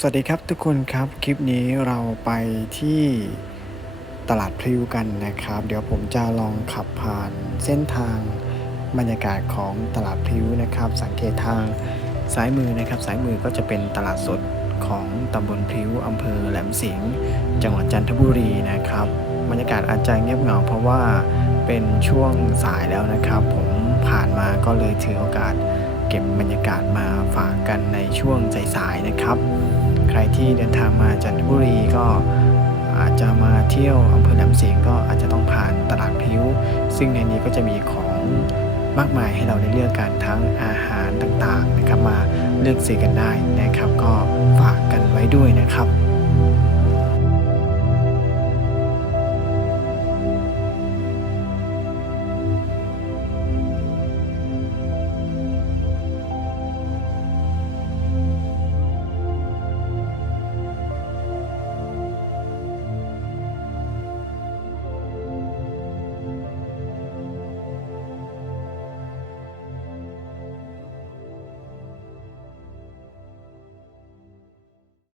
สวัสดีครับทุกคนครับคลิปนี้เราไปที่ตลาดพลิ้วกันนะครับ เดี๋ยวผมจะลองขับผ่านเส้นทางบรรยากาศของตลาดพลิ้วนะครับ สังเกตทางซ้ายมือนะครับซ้ายมือก็จะเป็นตลาดสดของตำบลพลิ้วอำเภอแหลมสิงห์จังหวัดจันทบุรีนะครับ บรรยากาศอาจจะเงียบเหงาเพราะว่าเป็นช่วงสายแล้วนะครับ ผมผ่านมาก็เลยถือโอกาส เก็บบรรยากาศมาฝากกันในช่วงสายๆนะครับ รที่เดินทางมาจันทบุรีก็อาจจะมาเที่ยวอำเภอแหลมสิงก็อาจจะต้องผ่านตลาดพลิ้ว ซึ่งในนี้ก็จะมีของมากมายให้เราได้เลือกกันทั้งอาหารต่างๆนะครับมาเลือกซื้อกันได้นะครับ ก็ฝากกันไว้ด้วยนะครับ